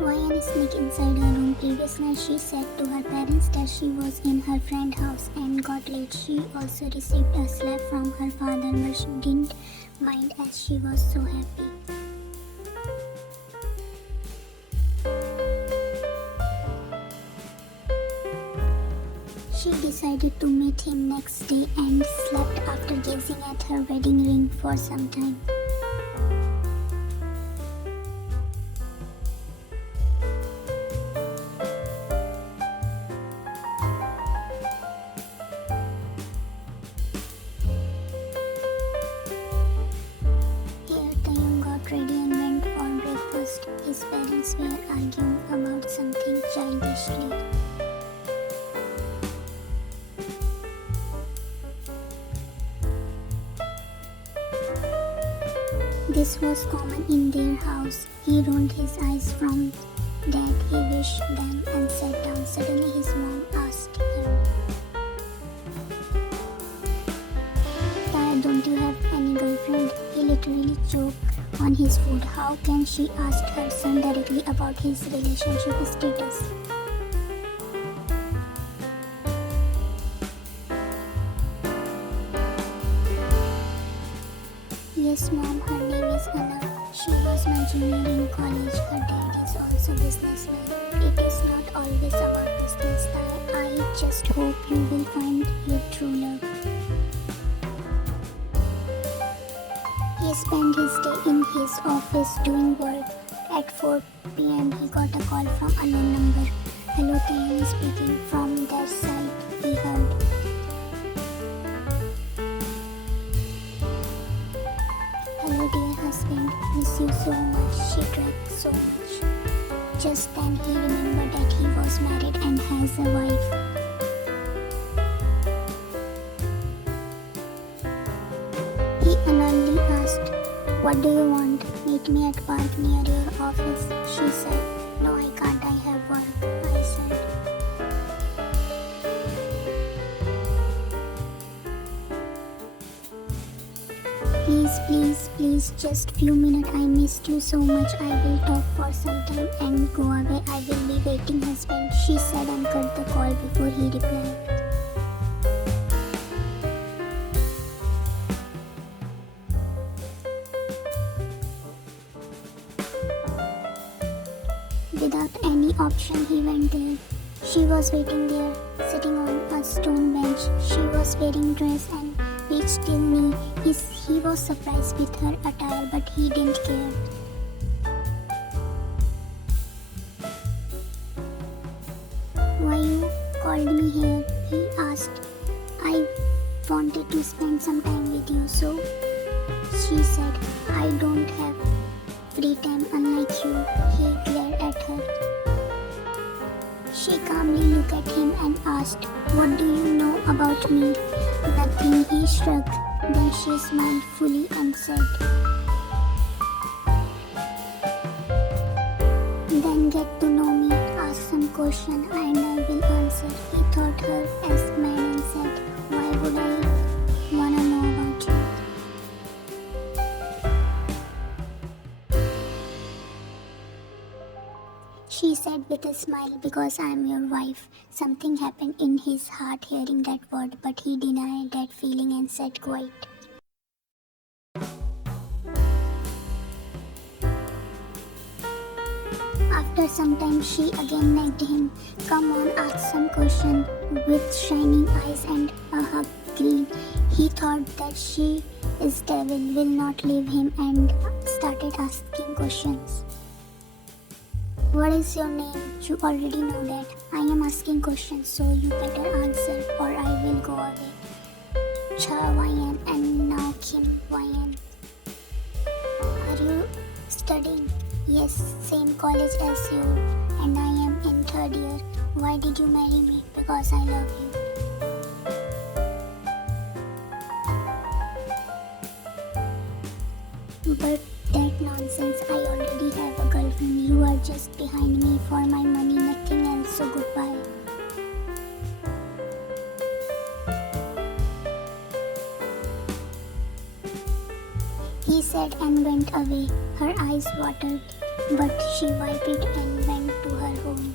Ryan sneaked inside her room. Previous night, she said to her parents that she was in her friend's house and got late. She also received a slap from her father, but she didn't mind as she was so happy. She decided to meet him next day and slept after gazing at her wedding ring for some time. Here, Taeyong got ready and went for breakfast. His parents were arguing about something childishly. This was common in their house. He rolled his eyes from that. He wished them and sat down. Suddenly his mom asked him, "Dad, don't you have any girlfriend?" He literally choked on his food. How can she ask her son directly about his relationship status? Yes, mom, her name is Anna. She was my junior in college. Her dad is also businessman. It is not always about business. I just hope you will find your true love. He spent his day in his office doing work. At 4 p.m. he got a call from a unknown number. "Hello, Taeyong speaking." From that side, he heard, "Hello, dear husband. Miss you so much." She drank so much. Just then he remembered that he was married and has a wife. He angrily asked, "What do you want? Meet me at park near your office." She said, "No, I can't. I have work." I said, Please, just few minutes. I missed you so much. I will talk for some time and go away. I will be waiting, husband," she said and cut the call before he replied. Without any option, he went there. She was waiting there, sitting on a stone bench. She was wearing dress and reached his knee. He was surprised with her attire, but he didn't care. "Why you called me here?" he asked. "I wanted to spend some time with you." So she said, "I don't have free time unlike you." He glared at her. She calmly looked at him and asked, "What do you know about me?" "Nothing," he shrugged. Then she smiled fully and said, "Then get to know me, ask some question and I will answer." He thought her as man and said, "Why would I wanna know about you?" She said with a smile, "Because I am your wife." Something happened in his heart hearing that word, but he denied that feeling and said quiet, After some time, she again nagged him. "Come on, ask some question." With shining eyes and a hug green, he thought that she is devil, will not leave him, and started asking questions. "What is your name?" "You already know that." "I am asking questions, so you better answer or I will go away." "Cha Ryan and now Kim Ryan." "Are you studying?" "Yes, same college as you, and I am in 3rd year." "Why did you marry me?" "Because I love you." "But that nonsense. I already have a girlfriend. You are just behind me for my money, nothing else, so goodbye." said and went away. Her eyes watered, but she wiped it and went to her home.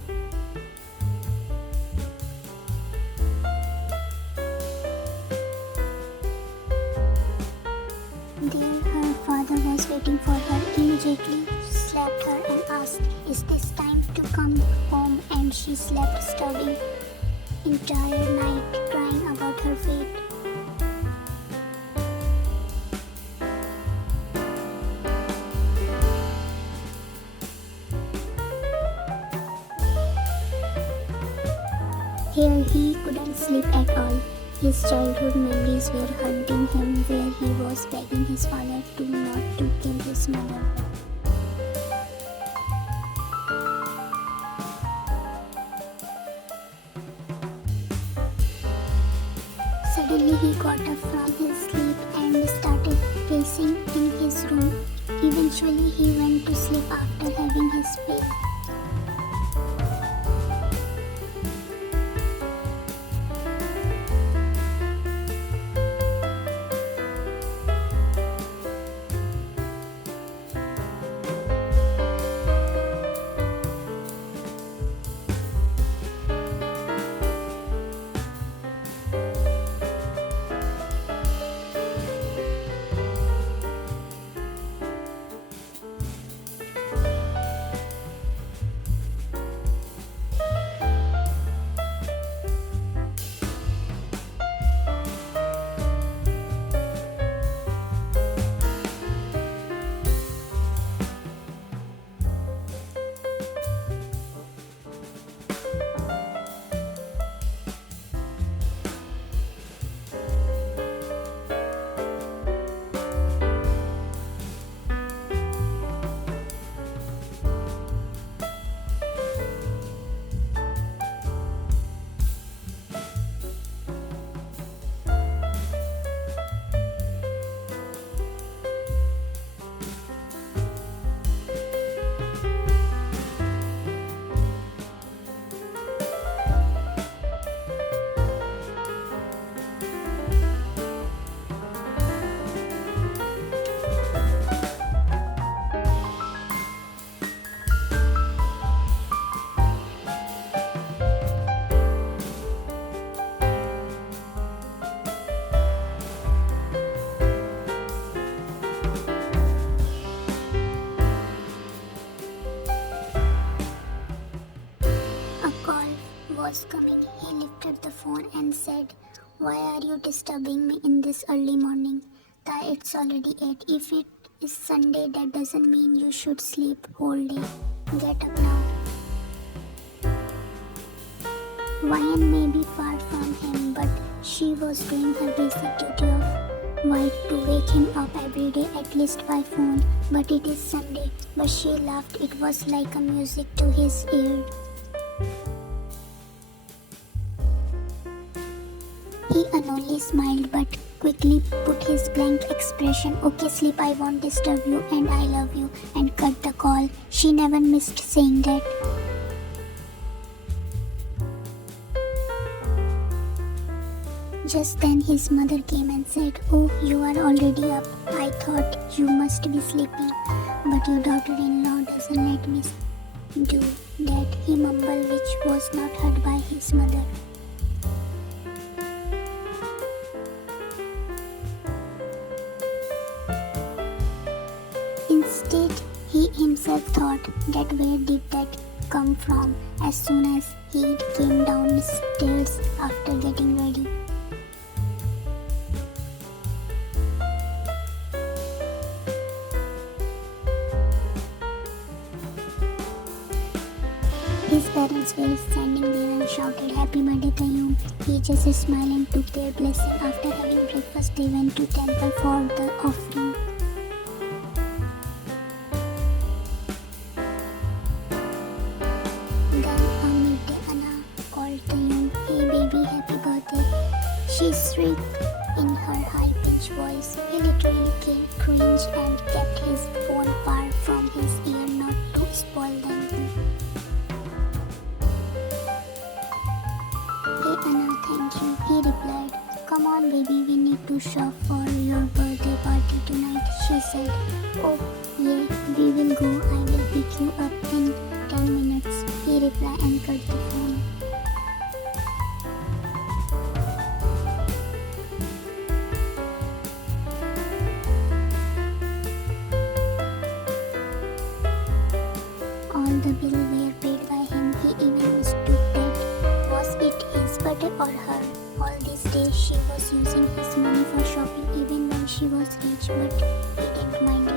There her father was waiting for her, immediately slapped her and asked, "Is this time to come home?" And she slept starving entire night, crying about her fate. Here he couldn't sleep at all. His childhood memories were haunting him, where he was begging his father to not to kill his mother. Suddenly he got up from his sleep and started pacing in his room. Eventually he went to sleep after having his fill. Was coming. He lifted the phone and said, "Why are you disturbing me in this early morning? It's already 8. If it is Sunday, that doesn't mean you should sleep whole day. Get up now." Ryan may be far from him, but she was doing her basic duty of wife to wake him up every day, at least by phone. But it is Sunday. But she laughed. It was like a music to his ear. He only smiled but quickly put his blank expression, "Okay, sleep, I won't disturb you, and I love you," and cut the call. She never missed saying that. Just then his mother came and said, "Oh, you are already up. I thought you must be sleeping, but your daughter-in-law doesn't let me do that," he mumbled, which was not heard by his mother. Instead, he himself thought that where did that come from as soon as he came downstairs after getting ready. His parents were standing there and shouted, "Happy birthday to you." He just smiled and took their blessing. After having breakfast, they went to temple for the offering. She shrieked in her high-pitched voice. He literally cringed and kept his phone far from his ear not to spoil them. "Hey Anna, thank you," he replied. "Come Come on baby, we need to shop for your birthday party tonight, she said. Oh yeah, we will go, I will pick you up in 10 minutes, he replied and cut the phone. All the bills were paid by him, he even mistook that was it his birthday or her. All these days she was using his money for shopping even when she was rich, but he didn't mind it.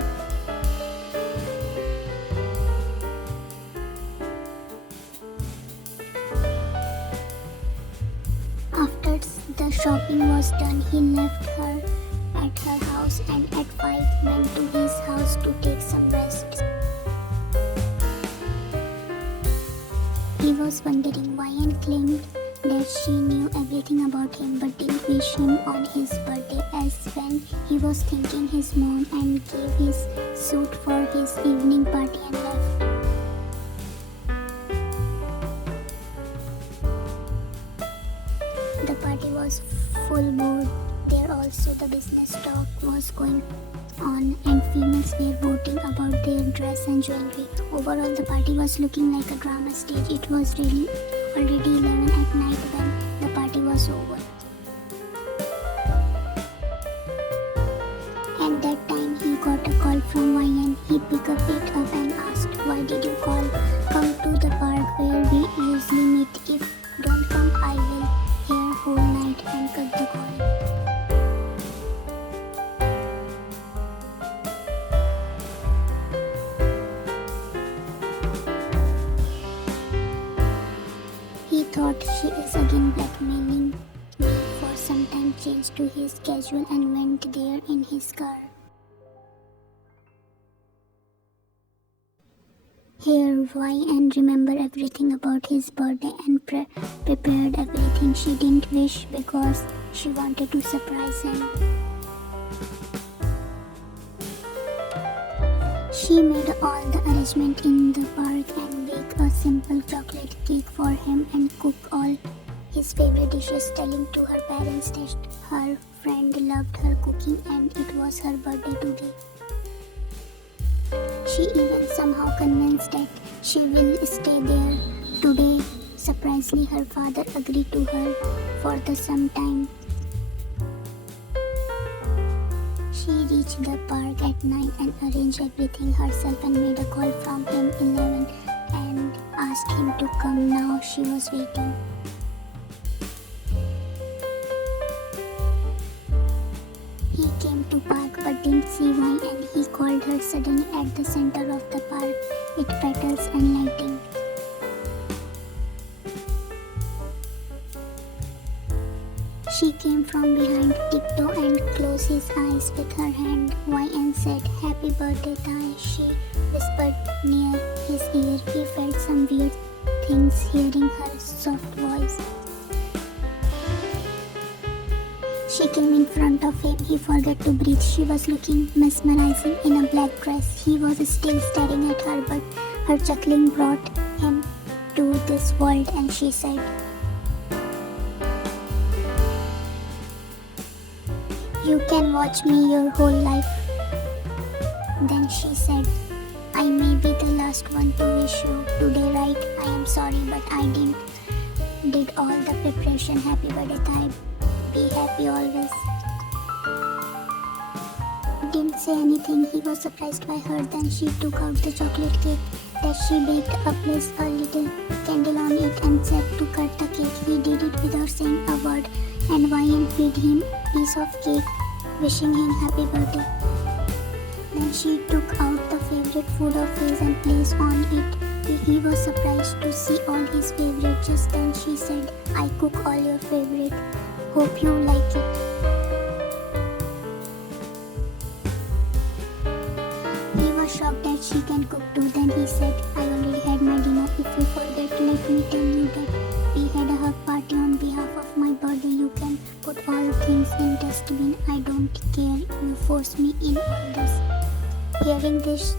After the shopping was done, he left her at her house and at 5 went to his house to take some rest. He was wondering why and claimed that she knew everything about him but didn't wish him on his birthday, as when he was thanking his mom and gave his suit for his evening party and left. The party was full board. There also the business talk was going on and females were voting about their dress and jewelry. Overall the party was looking like a drama stage. It was really already 11 at night when the party was over. At that time he got a call from Ryan. He picked it up and asked, why did you call? Come to the park where we usually meet. If don't come I will here whole night and cut the call. He thought she is again blackmailing me. For some time changed to his casual and went there in his car. Here, why and remember everything about his birthday and prepared everything she didn't wish because she wanted to surprise him. She made all the arrangement in the park and baked a simple chocolate cake for him and cooked all his favorite dishes, telling to her parents that her friend loved her cooking and it was her birthday today. She even somehow convinced that she will stay there today. Surprisingly, her father agreed to her for some time. She reached the park at 9 and arranged everything herself and made a call from him 11 and asked him to come. Now she was waiting. He came to park but didn't see why and he called her suddenly at the center of the park, with petals and lighting. She came from behind tiptoe and closed his eyes with her hand. Y.N. said, "Happy birthday, Ty," she whispered near his ear. He felt some weird things hearing her soft voice. She came in front of him. He forgot to breathe. She was looking mesmerizing in a black dress. He was still staring at her, but her chuckling brought him to this world, and she said, "You can watch me your whole life." Then she said, "I may be the last one to wish you today, right? I am sorry, but I did all the preparation. Happy birthday, Ty. Be happy always." Didn't say anything. He was surprised by her. Then she took out the chocolate cake that she baked up, placed a little candle on it, and said to cut the cake. He did it without saying a word, and Ryan fed him a piece of cake, wishing him happy birthday. Then she took out the favorite food of his and placed on it. He was surprised to see all his favorite. Just then she said, "I cook all your favorite. Hope you like it." He was shocked that she can cook too. Then he said, "I already had my dinner. If you forget, let me tell you that we had a hug party on behalf of my birthday. You can put all things in dustbin. I don't care. You force me in all this." Hearing this,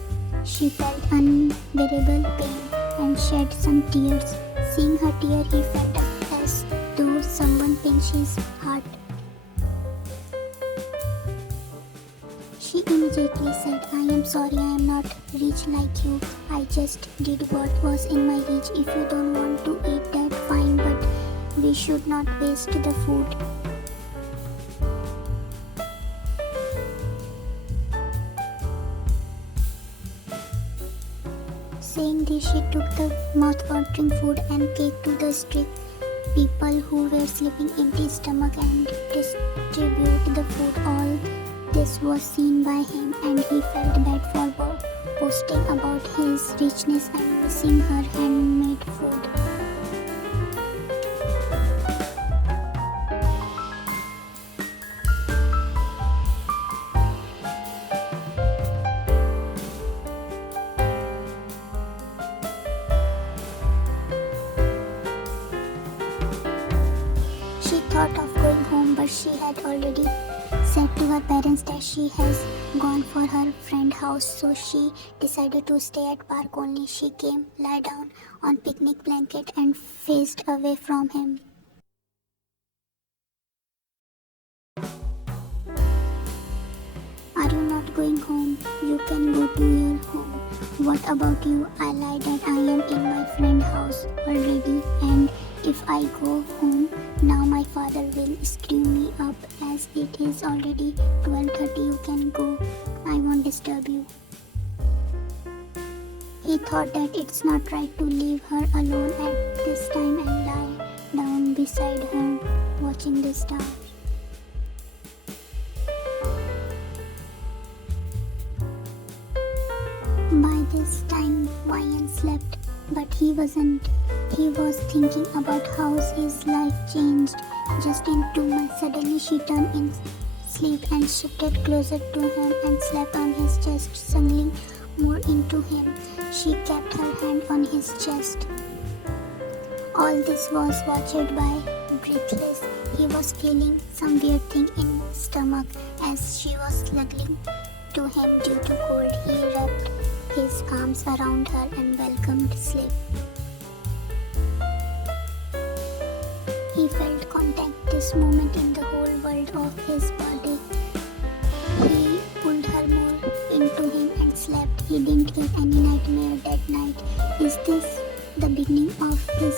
she felt unbearable pain and shed some tears. Seeing her tear, he felt as though someone pinched his heart. said, I am sorry, I am not rich like you. I just did what was in my reach. If you don't want to eat that, fine, but we should not waste the food. Saying this, she took the mouth-watering food and cake to the street people who were sleeping empty stomach and distribute the food. All this was seen by him, and he felt bad for boasting about his richness and missing her handmade food. She thought of going home, but she had already said to her parents that she has gone for her friend's house, so she decided to stay at park only. She came, lie down on picnic blanket and faced away from him. Are you not going home? You can go to your home. What about you? I lied that I am in my friend's house already, and if I go home now, my father will screw me up. As it is already 12:30, you can go. I won't disturb you. He thought that it's not right to leave her alone at this time and lie down beside her, watching the stars. By this time, Ryan slept, but he wasn't. He was thinking about how his life changed just in 2 months. Suddenly, she turned in sleep and shifted closer to him and slept on his chest, snuggling more into him. She kept her hand on his chest. All this was watched by breathless. He was feeling some weird thing in his stomach as she was snuggling to him due to cold. He wrapped his arms around her and welcomed sleep. He felt contact this moment in the whole world of his body. He pulled her more into him and slept. He didn't get any nightmare that night. Is this the beginning of his